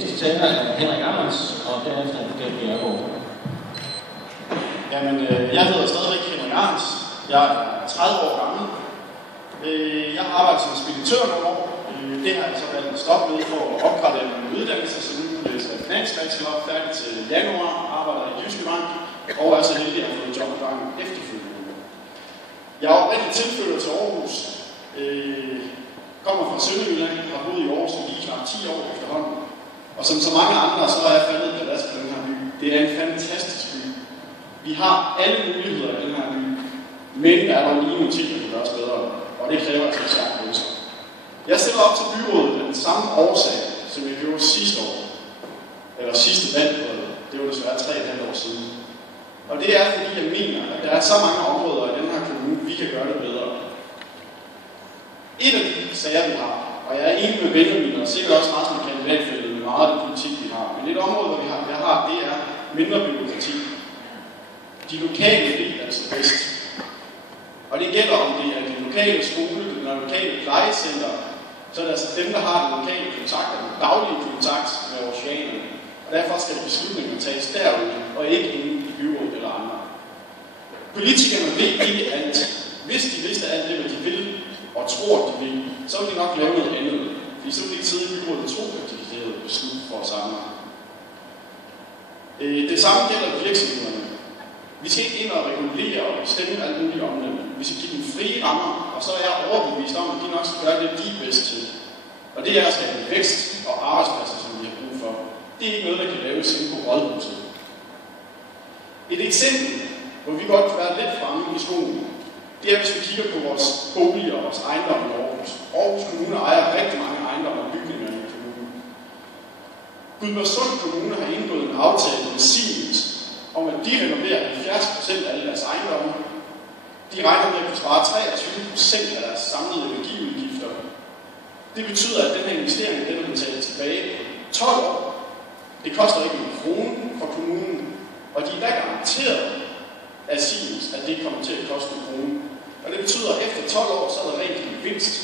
Taler er Henrik Andersen, og derefter Gabriel Bjerregaard. Jamen, jeg hedder stadigvæk Henrik Andersen. Jeg er 30 år gammel. Jeg har arbejdet som speditør nogle år. Det har jeg så valgt at stoppe med for at opgradere min uddannelse, så nu læser jeg finansbachelor færdig til januar, arbejder i Jyske Bank, og er så heldig at få et job i banken efterfølgende. Jeg er oprindeligt tilflytter til Aarhus. Kommer fra Sønderjylland, har boet i Aarhus i knap 10 år efterhånden. Og som så mange andre, så er jeg faldet pladask på den her by. Det er en fantastisk by. Vi har alle muligheder i den her by, men der er der lige nogle ting, der kan gøres bedre, og det kræver altså et stærkt ønske. Jeg stiller op til byrådet med den samme årsag, som jeg gjorde sidste år. Eller sidste valg, det var desværre 3,5 år siden. Og det er, fordi jeg mener, at der er så mange områder i den her kommune, vi kan gøre det bedre. Et af de sager, vi har, og jeg er enig med Benjamin, og sikkert også meget som kandidatfældet med meget af det politik, vi har. Men et område, hvor jeg har, det er mindre byråkrati. De lokale ved altså bedst. Og det gælder, om det er de lokale skole, eller lokale plejecenter, så er det altså dem, der har den lokale kontakt, den daglige kontakt med oceanerne. Og derfor skal det beslutninger tages derude, og ikke inde i byrådet eller andre. Politikerne ved ikke alt. Hvis de vidste alt det, hvad de vil, og tror, de vil, så vil de nok lave noget andet. Fordi så vil de ikke sidde i byrådet og tro, at de havde besluttet for os andre. Det samme gælder virksomhederne. Vi skal ikke ind og regulere og bestemme alt muligt om dem. Vi skal give dem frie rammer, og så er jeg overbevist om, at de nok skal gøre det, de er bedst til. Og det er at skabe vækst og arbejdspladser, som vi har brug for. Det er ikke noget, der kan laves inde på rådhuset. Et eksempel, hvor vi godt kan være lidt fremme i skolen, det er, hvis vi kigger på vores boliger og vores ejendomme i Aarhus. Aarhus Kommune ejer rigtig mange ejendomme og bygninger i kommunen. Guldborgsund Kommune har indgået en aftale med Siemens om, at de renoverer 70% af alle deres ejendomme. De regner med at kunne spare 23% af deres samlede energiudgifter. Det betyder, at den her investering er betalt tilbage på 12 år. Det koster ikke en krone for kommunen, og de er da garanteret af Siemens, at det kommer til at koste en krone. Og det betyder, at efter 12 år, så er der rent gevinst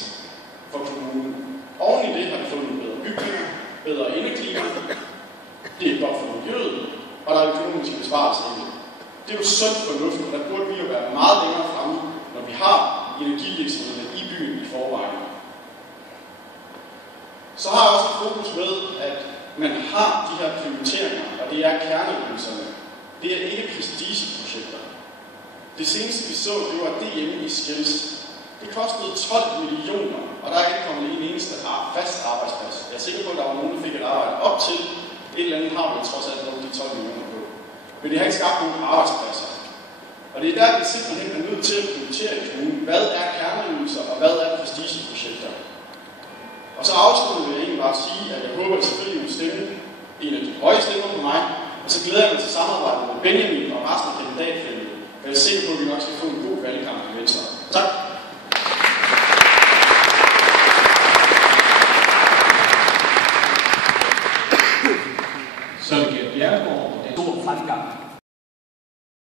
for kommunen. Oven i det har de fået bedre bygninger, bedre indeklima, det er godt for miljøet, og der er økonomiske besparelser i det. Det er jo sundt fornuft, og der burde vi jo være meget længere fremme, når vi har energivirksomhederne i byen i forvejen. Så har jeg også et fokus med, at man har de her prioriteringer, og det er kerneydelserne. Det er ikke prestigeprojekter. Det seneste vi så, det var DM i Skills. Det kostede 12 millioner, og der er ikke kommet en eneste, der har fast arbejdsplads. Jeg er sikker på, at der var nogen, der fik et arbejde op til. Et eller andet har vi trods alt brugt de 12 millioner på. Men det har ikke skabt nogen arbejdspladser. Og det er der, vi simpelthen er nødt til at prioritere i kommunen. Hvad er kerneydelser, og hvad er prestigeprojekter? Og så afslutter jeg egentlig bare at sige, at jeg håber, at selvfølgelig vil stemme en af de høje stemmer på mig. Og så glæder jeg mig til samarbejdet med Benjamin og resten af kandidatfældet. Jeg er sikker på, at vi nok skal få en god valgkamp i Venstre. Tak.